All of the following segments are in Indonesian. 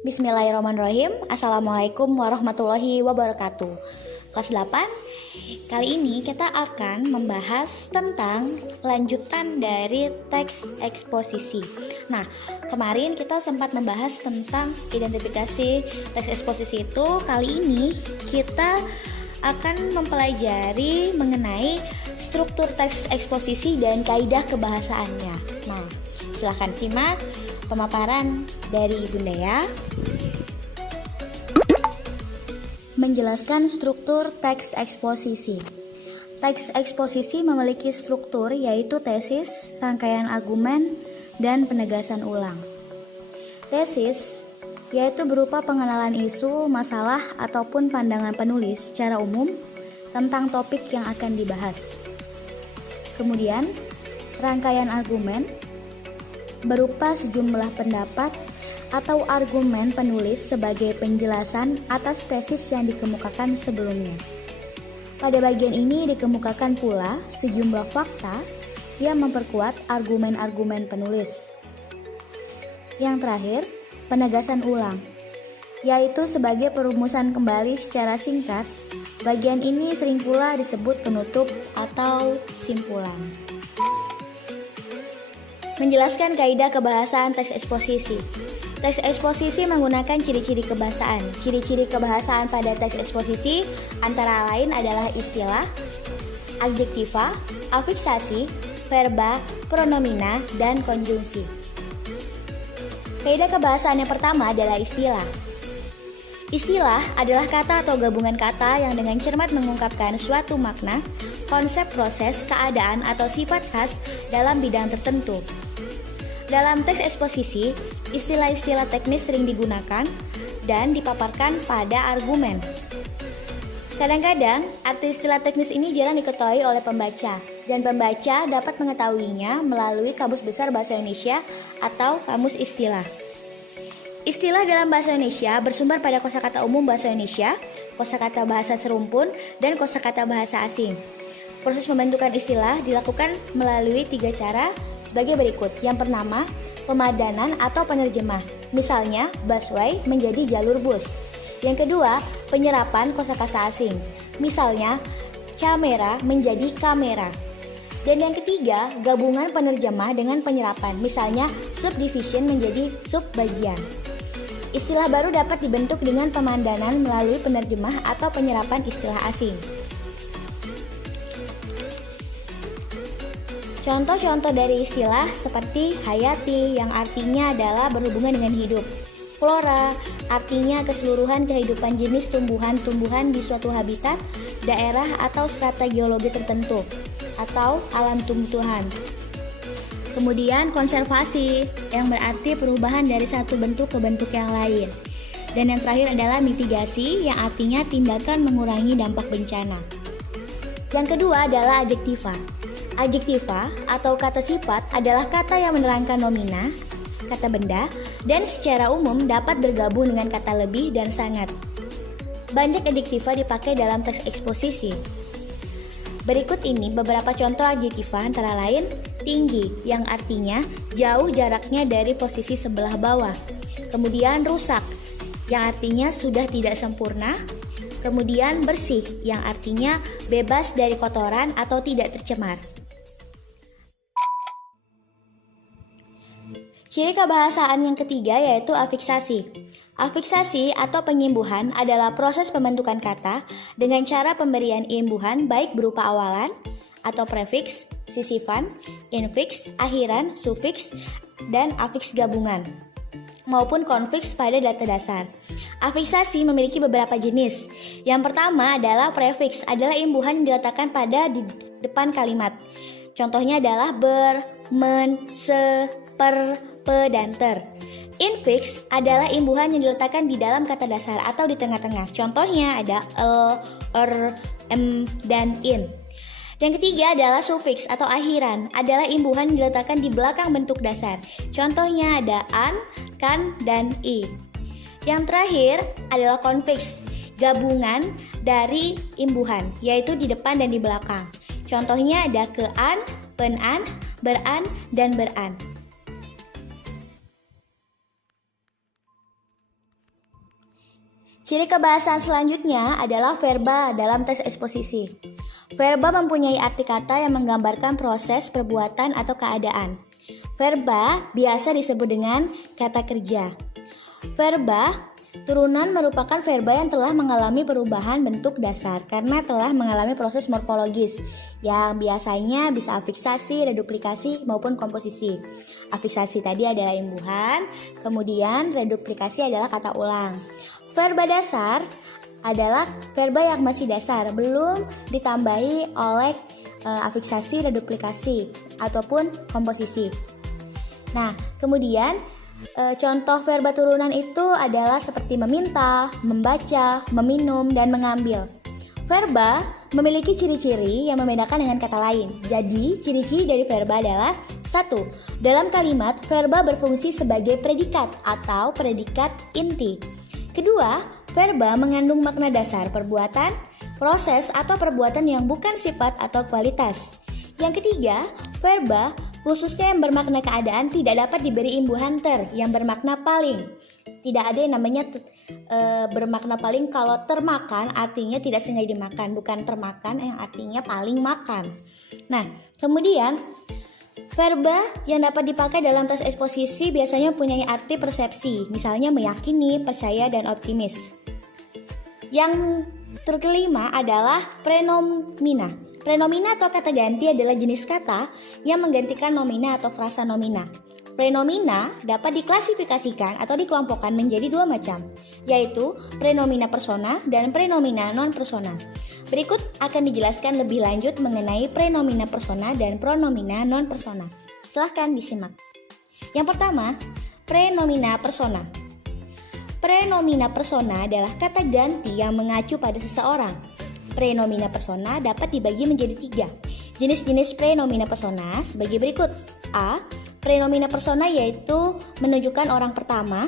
Bismillahirrahmanirrahim. Assalamualaikum warahmatullahi wabarakatuh. Kelas 8. Kali ini kita akan membahas tentang lanjutan dari teks eksposisi. Nah, kemarin kita sempat membahas tentang identifikasi teks eksposisi itu. Kali ini kita akan mempelajari mengenai struktur teks eksposisi dan kaidah kebahasaannya. Nah, silahkan simak pemaparan dari Ibunda ya. Menjelaskan struktur teks eksposisi. Teks eksposisi memiliki struktur yaitu tesis, rangkaian argumen, dan penegasan ulang. Tesis yaitu berupa pengenalan isu, masalah, ataupun pandangan penulis secara umum tentang topik yang akan dibahas. Kemudian, rangkaian argumen berupa sejumlah pendapat atau argumen penulis sebagai penjelasan atas tesis yang dikemukakan sebelumnya. Pada bagian ini dikemukakan pula sejumlah fakta yang memperkuat argumen-argumen penulis. Yang terakhir, penegasan ulang, yaitu sebagai perumusan kembali secara singkat. Bagian ini sering pula disebut penutup atau simpulan. Menjelaskan kaidah kebahasaan teks eksposisi. Teks eksposisi menggunakan ciri-ciri kebahasaan. Ciri-ciri kebahasaan pada teks eksposisi antara lain adalah istilah, adjektiva, afiksasi, verba, pronomina, dan konjungsi. Kaidah kebahasaan yang pertama adalah istilah. Istilah adalah kata atau gabungan kata yang dengan cermat mengungkapkan suatu makna, konsep, proses, keadaan, atau sifat khas dalam bidang tertentu. Dalam teks eksposisi, istilah-istilah teknis sering digunakan dan dipaparkan pada argumen. Kadang-kadang, arti istilah teknis ini jarang diketahui oleh pembaca, dan pembaca dapat mengetahuinya melalui Kamus Besar Bahasa Indonesia atau Kamus Istilah. Istilah dalam bahasa Indonesia bersumber pada kosakata umum bahasa Indonesia, kosakata bahasa serumpun, dan kosakata bahasa asing. Proses pembentukan istilah dilakukan melalui 3 cara sebagai berikut. Yang pertama, pemadanan atau penerjemah. Misalnya, busway menjadi jalur bus. Yang kedua, penyerapan kosakata asing. Misalnya, kamera menjadi kamera. Dan yang ketiga, gabungan penerjemah dengan penyerapan. Misalnya, subdivision menjadi subbagian. Istilah baru dapat dibentuk dengan pemadanan melalui penerjemah atau penyerapan istilah asing. Contoh-contoh dari istilah seperti hayati yang artinya adalah berhubungan dengan hidup. Flora artinya keseluruhan kehidupan jenis tumbuhan-tumbuhan di suatu habitat, daerah atau strata geologi tertentu atau alam tumbuhan. Kemudian konservasi yang berarti perubahan dari satu bentuk ke bentuk yang lain. Dan yang terakhir adalah mitigasi yang artinya tindakan mengurangi dampak bencana. Yang kedua adalah adjektiva. Adjektiva atau kata sifat adalah kata yang menerangkan nomina, kata benda, dan secara umum dapat bergabung dengan kata lebih dan sangat. Banyak adjektiva dipakai dalam teks eksposisi. Berikut ini beberapa contoh adjektiva antara lain tinggi yang artinya jauh jaraknya dari posisi sebelah bawah. Kemudian rusak yang artinya sudah tidak sempurna. Kemudian bersih yang artinya bebas dari kotoran atau tidak tercemar. Ciri kebahasaan yang ketiga yaitu afiksasi. Afiksasi atau penyimbuhan adalah proses pembentukan kata dengan cara pemberian imbuhan baik berupa awalan atau prefiks, sisifan, infiks, akhiran, sufiks, dan afiks gabungan maupun konfiks pada data dasar. Afiksasi memiliki beberapa jenis. Yang pertama adalah prefiks, adalah imbuhan yang diletakkan pada di depan kalimat. Contohnya adalah ber, men, se, per, pe, dan ter. Infiks adalah imbuhan yang diletakkan di dalam kata dasar atau di tengah-tengah. Contohnya ada em, dan in. Yang ketiga adalah sufiks atau akhiran, adalah imbuhan yang diletakkan di belakang bentuk dasar. Contohnya ada an, kan, dan i. Yang terakhir adalah konfiks, gabungan dari imbuhan, yaitu di depan dan di belakang. Contohnya ada kean, penan, beran, dan beran. Ciri kebahasaan selanjutnya adalah verba dalam teks eksposisi. Verba mempunyai arti kata yang menggambarkan proses, perbuatan, atau keadaan. Verba biasa disebut dengan kata kerja. Verba turunan merupakan verba yang telah mengalami perubahan bentuk dasar karena telah mengalami proses morfologis yang biasanya bisa afiksasi, reduplikasi, maupun komposisi. Afiksasi tadi adalah imbuhan, kemudian reduplikasi adalah kata ulang. Verba dasar adalah verba yang masih dasar, belum ditambahi oleh afiksasi, reduplikasi, ataupun komposisi. Nah, kemudian contoh verba turunan itu adalah seperti meminta, membaca, meminum, dan mengambil. Verba memiliki ciri-ciri yang membedakan dengan kata lain. Jadi, ciri-ciri dari verba adalah 1. Dalam kalimat, verba berfungsi sebagai predikat atau predikat inti. Kedua, verba mengandung makna dasar perbuatan, proses, atau perbuatan yang bukan sifat atau kualitas. Yang ketiga, verba khususnya yang bermakna keadaan tidak dapat diberi imbuhan ter yang bermakna paling. Tidak ada yang namanya bermakna paling kalau termakan artinya tidak sengaja dimakan, bukan termakan yang artinya paling makan. Nah, kemudian verba yang dapat dipakai dalam teks eksposisi biasanya mempunyai arti persepsi, misalnya meyakini, percaya, dan optimis. Yang kelima adalah prenomina. Prenomina atau kata ganti adalah jenis kata yang menggantikan nomina atau frasa nomina. Prenomina dapat diklasifikasikan atau dikelompokkan menjadi dua macam, yaitu prenomina persona dan prenomina non-persona. Berikut akan dijelaskan lebih lanjut mengenai prenomina persona dan pronomina non-persona. Silahkan disimak. Yang pertama, prenomina persona. Prenomina persona adalah kata ganti yang mengacu pada seseorang. Prenomina persona dapat dibagi menjadi 3. Jenis-jenis prenomina persona sebagai berikut. A. Prenomina persona yaitu menunjukkan orang pertama.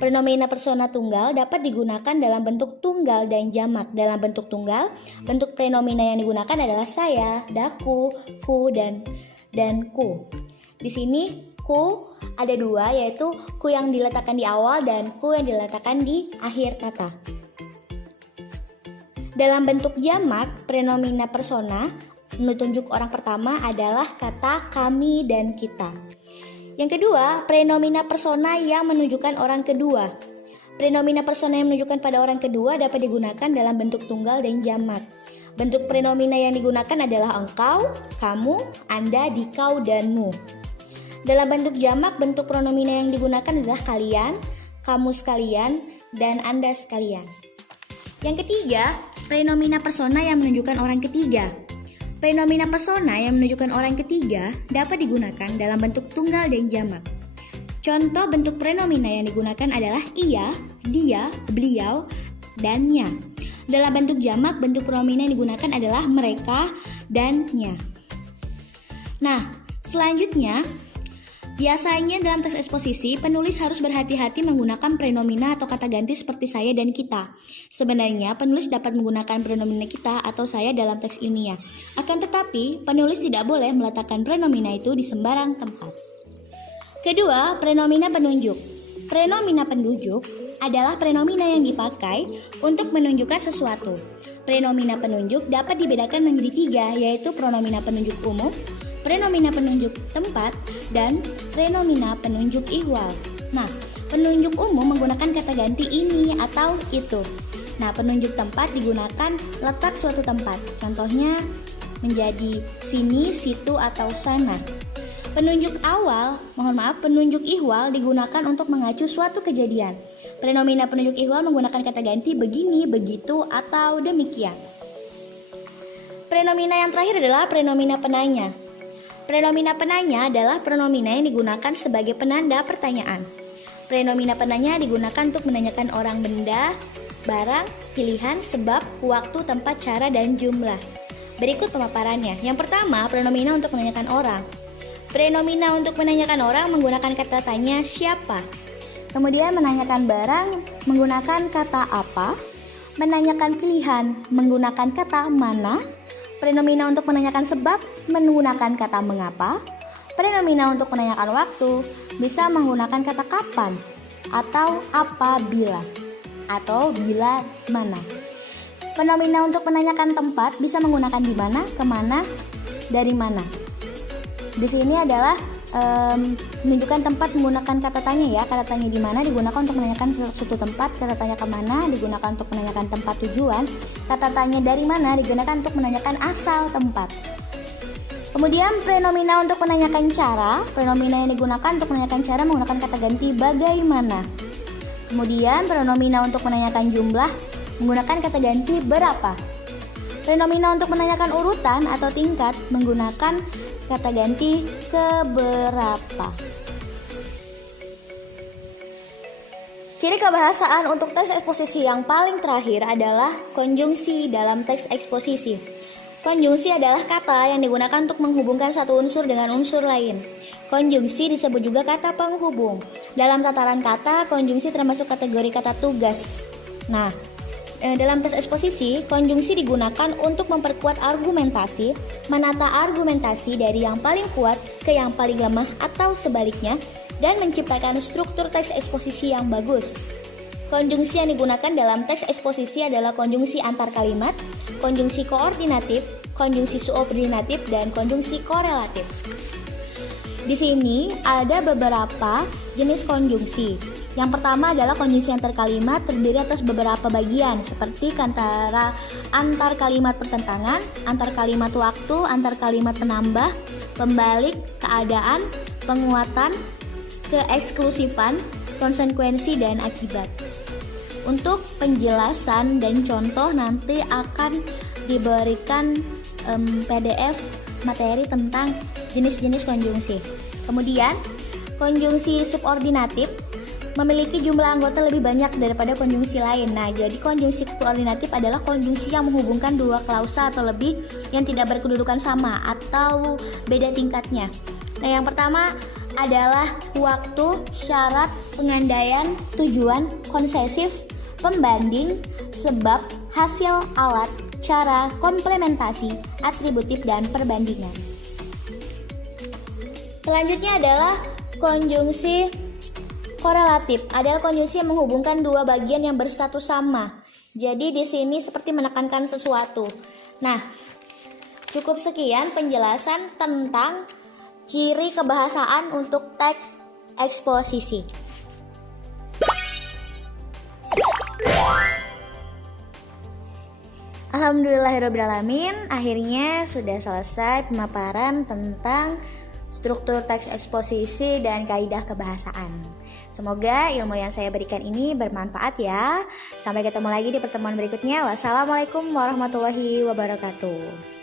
Prenomina persona tunggal dapat digunakan dalam bentuk tunggal dan jamak. Dalam bentuk tunggal, bentuk prenomina yang digunakan adalah saya, daku, ku, dan ku. Di sini ku ada 2, yaitu ku yang diletakkan di awal dan ku yang diletakkan di akhir kata. Dalam bentuk jamak, prenomina persona menunjuk orang pertama adalah kata kami dan kita. Yang kedua, prenomina persona yang menunjukkan orang kedua. Prenomina persona yang menunjukkan pada orang kedua dapat digunakan dalam bentuk tunggal dan jamak. Bentuk prenomina yang digunakan adalah engkau, kamu, anda, dikau, dan mu. Dalam bentuk jamak, bentuk pronomina yang digunakan adalah kalian, kamu sekalian, dan anda sekalian. Yang ketiga, prenomina persona yang menunjukkan orang ketiga. Prenomina persona yang menunjukkan orang ketiga dapat digunakan dalam bentuk tunggal dan jamak. Contoh bentuk prenomina yang digunakan adalah ia, dia, beliau, dan nya. Dalam bentuk jamak, bentuk prenomina yang digunakan adalah mereka dan nya. Nah, selanjutnya, biasanya dalam teks eksposisi, penulis harus berhati-hati menggunakan prenomina atau kata ganti seperti saya dan kita. Sebenarnya, penulis dapat menggunakan prenomina kita atau saya dalam teks ilmiah. Akan tetapi, penulis tidak boleh meletakkan prenomina itu di sembarang tempat. Kedua, prenomina penunjuk. Prenomina penunjuk adalah prenomina yang dipakai untuk menunjukkan sesuatu. Prenomina penunjuk dapat dibedakan menjadi 3, yaitu prenomina penunjuk umum, prenomina penunjuk tempat, dan prenomina penunjuk ihwal. Nah, penunjuk umum menggunakan kata ganti ini atau itu. Nah, penunjuk tempat digunakan letak suatu tempat. Contohnya menjadi sini, situ, atau sana. Penunjuk penunjuk ihwal digunakan untuk mengacu suatu kejadian. Prenomina penunjuk ihwal menggunakan kata ganti begini, begitu, atau demikian. Prenomina yang terakhir adalah prenomina penanya. Prenomina penanya adalah prenomina yang digunakan sebagai penanda pertanyaan. Prenomina penanya digunakan untuk menanyakan orang, benda, barang, pilihan, sebab, waktu, tempat, cara, dan jumlah. Berikut pemaparannya. Yang pertama, prenomina untuk menanyakan orang. Prenomina untuk menanyakan orang menggunakan kata tanya siapa. Kemudian menanyakan barang menggunakan kata apa. Menanyakan pilihan menggunakan kata mana. Prenomina untuk menanyakan sebab menggunakan kata mengapa. Prenomina untuk menanyakan waktu bisa menggunakan kata kapan atau apabila. atau bila mana. Fenomena untuk menanyakan tempat bisa menggunakan di mana, kemana, dari mana. Di sini adalah menunjukkan tempat menggunakan kata tanya ya. Kata tanya di mana digunakan untuk menanyakan suatu tempat, kata tanya kemana digunakan untuk menanyakan tempat tujuan, kata tanya dari mana digunakan untuk menanyakan asal tempat. Kemudian fenomena untuk menanyakan cara, fenomena yang digunakan untuk menanyakan cara menggunakan kata ganti bagaimana. Kemudian fenomena untuk menanyakan jumlah menggunakan kata ganti berapa. Fenomena untuk menanyakan urutan atau tingkat menggunakan kata ganti keberapa. Ciri kebahasaan untuk teks eksposisi yang paling terakhir adalah konjungsi dalam teks eksposisi. Konjungsi adalah kata yang digunakan untuk menghubungkan satu unsur dengan unsur lain. Konjungsi disebut juga kata penghubung. Dalam tataran kata, konjungsi termasuk kategori kata tugas. Nah, dalam tes eksposisi, konjungsi digunakan untuk memperkuat argumentasi, menata argumentasi dari yang paling kuat ke yang paling lemah atau sebaliknya, dan menciptakan struktur teks eksposisi yang bagus. Konjungsi yang digunakan dalam teks eksposisi adalah konjungsi antar kalimat, konjungsi koordinatif, konjungsi subordinatif, dan konjungsi korelatif. Di sini ada beberapa jenis konjungsi. Yang pertama adalah konjungsi antar kalimat, terdiri atas beberapa bagian seperti antar kalimat pertentangan, antar kalimat waktu, antar kalimat penambah, pembalik, keadaan, penguatan, keeksklusifan, konsekuensi, dan akibat. Untuk penjelasan dan contoh nanti akan diberikan PDF materi tentang jenis-jenis konjungsi. Kemudian konjungsi subordinatif memiliki jumlah anggota lebih banyak daripada konjungsi lain. Nah, jadi konjungsi koordinatif adalah konjungsi yang menghubungkan dua klausa atau lebih yang tidak berkedudukan sama atau beda tingkatnya. Nah, yang pertama adalah waktu, syarat, pengandaian, tujuan, konsesif, pembanding, sebab, hasil, alat, cara, komplementasi, atributif, dan perbandingan. Selanjutnya adalah konjungsi korelatif, adalah konjungsi yang menghubungkan dua bagian yang berstatus sama. Jadi di sini seperti menekankan sesuatu. Nah, cukup sekian penjelasan tentang ciri kebahasaan untuk teks eksposisi. Alhamdulillahirrabbilalamin, akhirnya sudah selesai pemaparan tentang struktur teks eksposisi dan kaidah kebahasaan. Semoga ilmu yang saya berikan ini bermanfaat ya. Sampai ketemu lagi di pertemuan berikutnya. Wassalamualaikum warahmatullahi wabarakatuh.